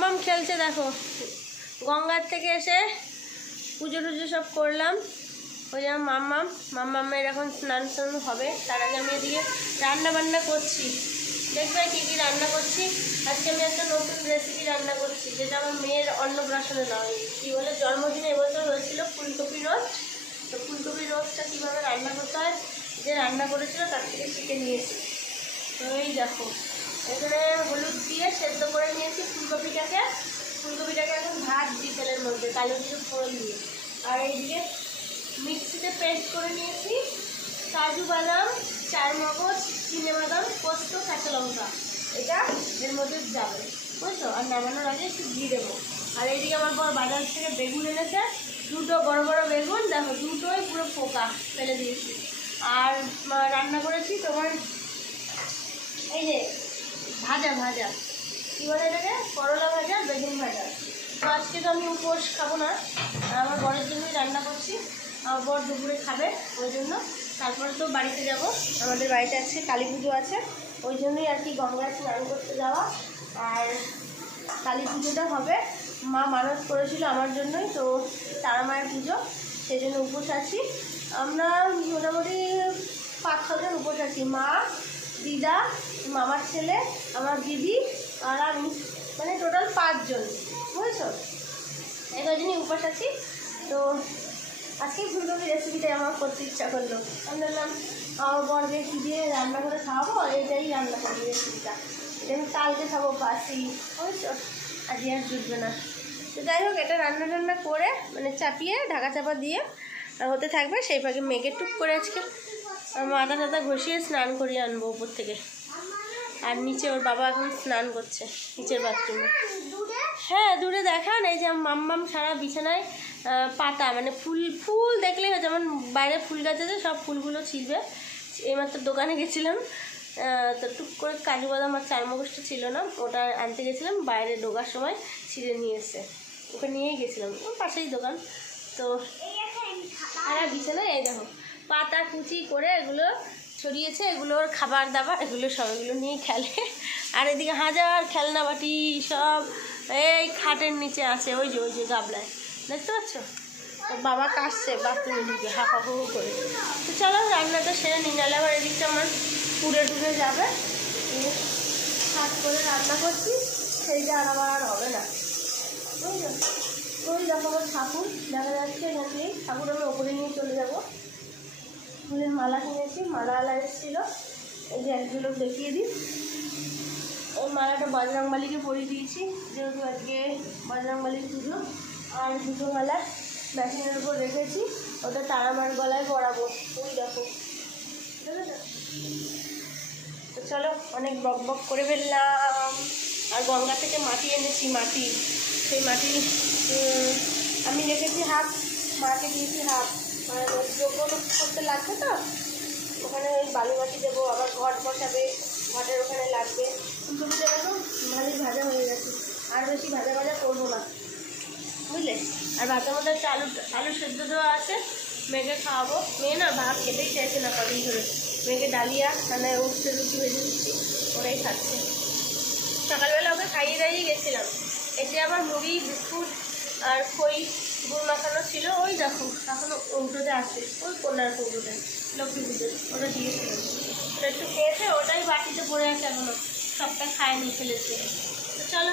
মাম্মাম খেলছে দেখো। গঙ্গার থেকে এসে পুজো টুজো সব করলাম। ওই জন্য মাম্মামের এখন স্নান টান হবে। তার আগে আমি এদিকে রান্না বান্না করছি। দেখবে কী কী রান্না করছি। আজকে আমি একটা নতুন রেসিপি রান্না করছি, যেটা আমার মেয়ের অন্নপ্রাশনে নয়, কী বলে জন্মদিনে এবছর হয়েছিল ফুলকপি রোস্ট। তো ফুলকপি রোস্টটা কীভাবে রান্না করতে হয়, যে রান্না করেছিল তার থেকে শিখে নিয়েছি। তো এই দেখো, এখানে হলুদ দিয়ে সেদ্ধ করে নিয়েছি ফুলকপিটাকে এখন ভাজছি তেলের মধ্যে, কালো জিরে ফোড়ন দিয়ে। আর এইদিকে মিক্সিতে পেস্ট করে নিয়েছি কাজু বাদাম, চারমগজ, চিনেবাদাম, পোস্ত, কাঁচা লঙ্কা। এটা এর মধ্যে যাবে, বুঝছো? আর নামানোর আগে একটু ঘি দেবো। আর এইদিকে আমার বর বাজার থেকে বেগুন এনেছে, দুটো বড় বড় বেগুন, দেখো দুটোই পুরো পোকা, ফেলে দিয়েছি। আর রান্না করেছি তোমার এই যে ভাজা কী বলে এটাকে, করলা ভাজা, বেগুন ভাজা। তো আজকে তো আমি উপোস খাবো না, আমার বরের জন্যই রান্না করছি। আমার বর দুপুরে খাবে, ওই জন্য। তারপরে তো বাড়িতে যাব, আমাদের বাড়িতে আজকে কালী পুজো আছে, ওই জন্যই আর কি গঙ্গায় স্নান করতে যাওয়া। আর কালী পুজোটা হবে, মা মানত করেছিল আমার জন্যই, তো তারা মায়ের পুজো, সেই জন্য উপোস আছি। আমরা মোটামুটি 5-6 জন উপোস আছি, মা, দিদা, মামার ছেলে, আমার দিদি আর আমি, মানে টোটাল 5 জন, বুঝেছো? এই কদিনই উপোস আছি। তো আজকে ফুলকপি রেসিপিটাই আমার করতে ইচ্ছা করলো। আমি বললাম আমার বরকে কী দিয়ে রান্না করে খাওয়াবো, এটাই রান্না করবো রেসিপিটা। এটা আমি কালকে খাবো বাসি, বুঝছো? আজকে আর জুটবে না। তো যাই হোক, এটা রান্না করে মানে চাপিয়ে ঢাকা চাপা দিয়ে হতে থাকবে। সেই ফাঁকে মেঘে টুক করে আজকে মাথা টাথা ঘষিয়ে স্নান করিয়ে আনবো উপর থেকে। আর নিচে ওর বাবা এখন স্নান করছে নিচের বাথরুমে। হ্যাঁ, দূরে দেখান, এই যে মাম্মাম সারা বিছানায় পাতা, মানে ফুল দেখলেই হয়, যেমন বাইরে ফুল গাছ আছে, সব ফুলগুলো ছিঁড়বে। এইমাত্র দোকানে গেছিলাম, তো টুক করে কাজু বাদাম আর চারমগজটা ছিল না, ওটা আনতে গেছিলাম, বাইরে ঢোকার সময় ছিঁড়ে নিয়ে এসে ওকে নিয়েই গেছিলাম, ওর পাশেই দোকান। তো সারা বিছানায় এই দেখো পাতা কুচি করে এগুলো ছড়িয়েছে, এগুলোর খাবার দাবার, এগুলো সব এগুলো নিয়েই খেলে। আর এদিকে হাজার খেলনা বাটি সব এই খাটের নিচে আছে, ওই যে গাবলায়, দেখতে পাচ্ছ? বাবা কাশছে বাথরুমে ঢুকে হাঁপা হু করে। তো চলো রান্নাটা সেরে নিয়ে নালে আবার এদিকটা আমার পুড়ে যাবে। হাত করে রান্না করছি, সেইটা আর আমার হবে না, বুঝলো? ওই দেখো আমার ঠাকুর দেখা যাচ্ছে নাকি, ঠাকুর আমি ওপরে নিয়ে চলে যাবো। ফুলের মালা কিনেছি, মালাওয়ালা এসেছিলো, এই যে একগুলো দেখিয়ে দিই। ওই মালাটা বজরংবলীকে পরিয়ে দিয়েছি, যেহেতু আজকে বজরংবলীর পুজো। আর দুটো মালা মেশিনের উপর রেখেছি, ওটা তারা মার গলায় পরাবো, ওই দেখো। তো চলো, অনেক বক করে ফেললাম। আর গঙ্গা থেকে মাটি এনেছি, সেই মাটি আমি রেখেছি হাফ, মাকে দিয়েছি হাফ, মানে যোগ্য করতে লাগবে তো, ওখানে ওই বালি মাটি দেবো, আবার ঘট বসাবে, ঘটের ওখানে লাগবে। ফুলকপিটা দেখো ভালোই ভাজা হয়ে গেছে, আর বেশি ভাজা করবো না, বুঝলে? আর ভাতের মধ্যে একটা আলু সেদ্ধ দেওয়া আছে, মেয়েকে খাওয়াবো। মেয়ে না ভাত খেতেই চাইছে না কদিন ধরে, মেয়েকে ডালিয়া মানে উঠতে রুটি ভেজে দিচ্ছি, ওরাই খাচ্ছে। সকালবেলা ওকে খাইয়ে দাইয়ে গেছিলাম, এতে আবার মুড়ি, বিস্কুট আর খই গুড় মাখানো ছিল, ওই দেখো এখনো উল্টোতে আছে, ওই কন্যার কৌটোতে লক্ষ্মী পুজোর ওটা দিয়েছিলাম। ওটা একটু খেয়েছে, ওটাই বাটিতে পড়ে আছে এখনো, সবটা খায়নি ফেলেছে। তো চলো